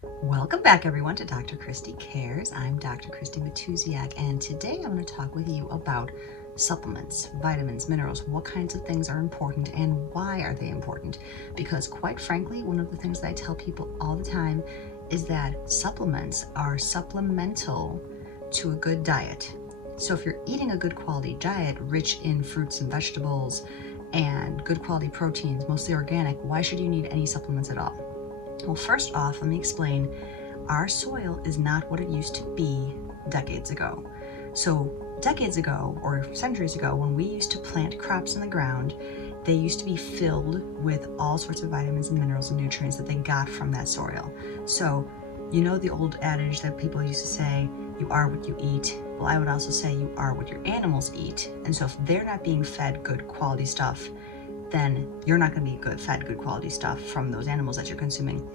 Welcome back everyone to Dr. Christy Cares. I'm Dr. Christy Matuziak, and today I'm going to talk with you about supplements, vitamins, minerals, what kinds of things are important and why are they important. Because quite frankly, one of the things that I tell people all the time is that supplements are supplemental to a good diet. So if you're eating a good quality diet rich in fruits and vegetables and good quality proteins, mostly organic, why should you need any supplements at all? Well, first off, let me explain. Our soil is not what it used to be decades ago. So decades ago, or centuries ago, when we used to plant crops in the ground, they used to be filled with all sorts of vitamins and minerals and nutrients that they got from that soil. So, you know the old adage that people used to say, you are what you eat. Well, I would also say you are what your animals eat. And so if they're not being fed good quality stuff, then you're not going to be fed good quality stuff from those animals that you're consuming.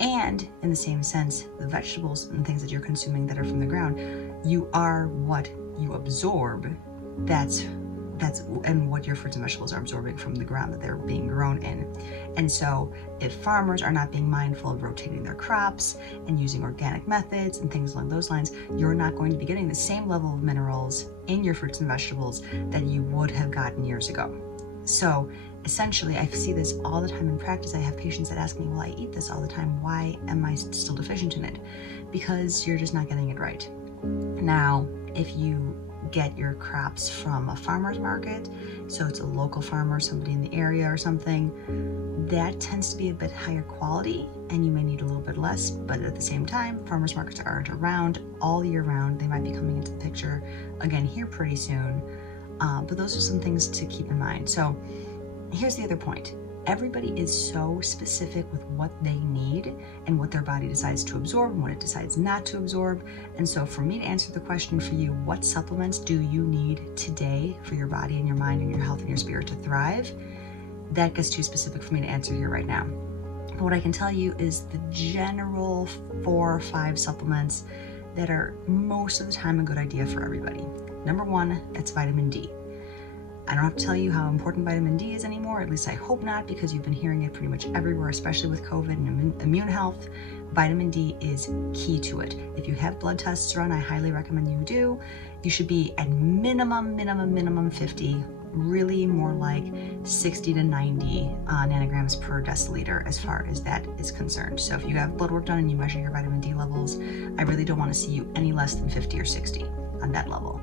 And in the same sense, the vegetables and things that you're consuming that are from the ground, you are what you absorb. That's and what your fruits and vegetables are absorbing from the ground that they're being grown in. And so if farmers are not being mindful of rotating their crops and using organic methods and things along those lines, you're not going to be getting the same level of minerals in your fruits and vegetables that you would have gotten years ago. So essentially, I see this all the time in practice. I have patients that ask me, well, I eat this all the time. Why am I still deficient in it? Because you're just not getting it right. Now, if you get your crops from a farmer's market, so it's a local farmer, somebody in the area or something, that tends to be a bit higher quality and you may need a little bit less, but at the same time, farmers markets aren't around all year round. They might be coming into the picture again here pretty soon. But those are some things to keep in mind. So here's the other point. Everybody is so specific with what they need and what their body decides to absorb and what it decides not to absorb. And so for me to answer the question for you, what supplements do you need today for your body and your mind and your health and your spirit to thrive? That gets too specific for me to answer here right now. But what I can tell you is the general 4 or 5 supplements that are most of the time a good idea for everybody. Number 1, that's vitamin D. I don't have to tell you how important vitamin D is anymore, at least I hope not, because you've been hearing it pretty much everywhere, especially with COVID and immune health. Vitamin D is key to it. If you have blood tests run, I highly recommend you do. You should be at minimum 50, really more like 60 to 90 nanograms per deciliter as far as that is concerned. So if you have blood work done and you measure your vitamin D levels, I really don't want to see you any less than 50 or 60 on that level.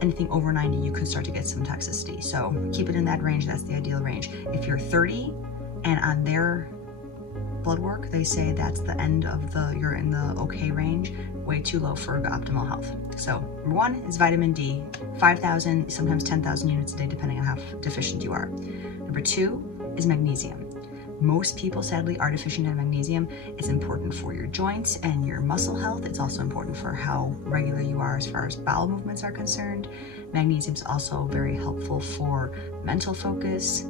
Anything over 90, you could start to get some toxicity. So keep it in that range. That's the ideal range. If you're 30 and on their blood work, they say that's the end of you're in the okay range, way too low for optimal health. So number 1 is vitamin D, 5,000, sometimes 10,000 units a day, depending on how deficient you are. Number 2 is magnesium. Most people sadly are deficient in magnesium. It's important for your joints and your muscle health. It's also important for how regular you are as far as bowel movements are concerned. Magnesium is also very helpful for mental focus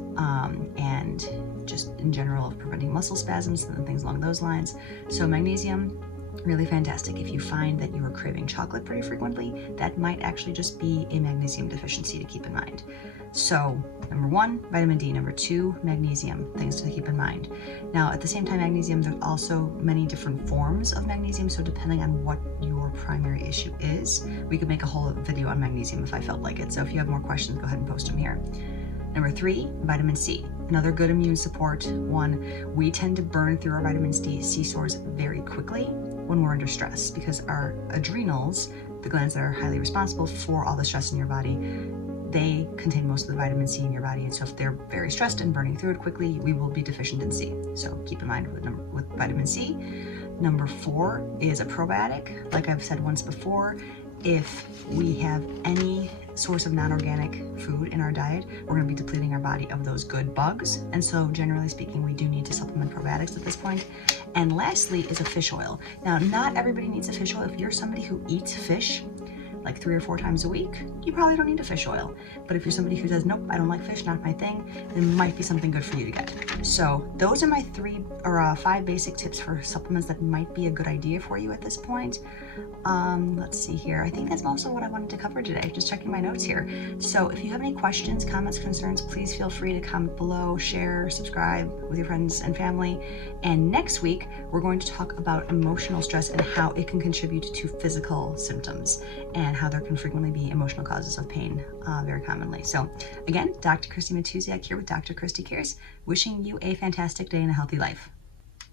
and just in general of preventing muscle spasms and things along those lines. So magnesium, really fantastic. If you find that you are craving chocolate pretty frequently, that might actually just be a magnesium deficiency to keep in mind. So number 1, vitamin D. Number 2, magnesium, things to keep in mind. Now at the same time, magnesium, there's also many different forms of magnesium. So depending on what your primary issue is, we could make a whole video on magnesium if I felt like it. So if you have more questions, go ahead and post them here. Number 3, vitamin C. Another good immune support one. We tend to burn through our vitamin C stores very quickly when we're under stress because our adrenals, the glands that are highly responsible for all the stress in your body, they contain most of the vitamin C in your body. And so if they're very stressed and burning through it quickly, we will be deficient in C. So keep in mind with vitamin C. Number 4 is a probiotic. Like I've said once before, if we have any source of non-organic food in our diet, we're going to be depleting our body of those good bugs. And so generally speaking, we do need to supplement probiotics at this point. And lastly is a fish oil. Now, not everybody needs a fish oil. If you're somebody who eats fish, like 3 or 4 times a week, you probably don't need a fish oil. But if you're somebody who says, nope, I don't like fish, not my thing, then it might be something good for you to get. So those are my 5 basic tips for supplements that might be a good idea for you at this point. Let's see here. I think that's most of what I wanted to cover today. Just checking my notes here. So if you have any questions, comments, concerns, please feel free to comment below, share, subscribe with your friends and family. And next week, we're going to talk about emotional stress and how it can contribute to physical symptoms and how there can frequently be emotional causes of pain very commonly. So again, Dr. Christy Matusiak here with Dr. Christy Cares, wishing you a fantastic day and a healthy life.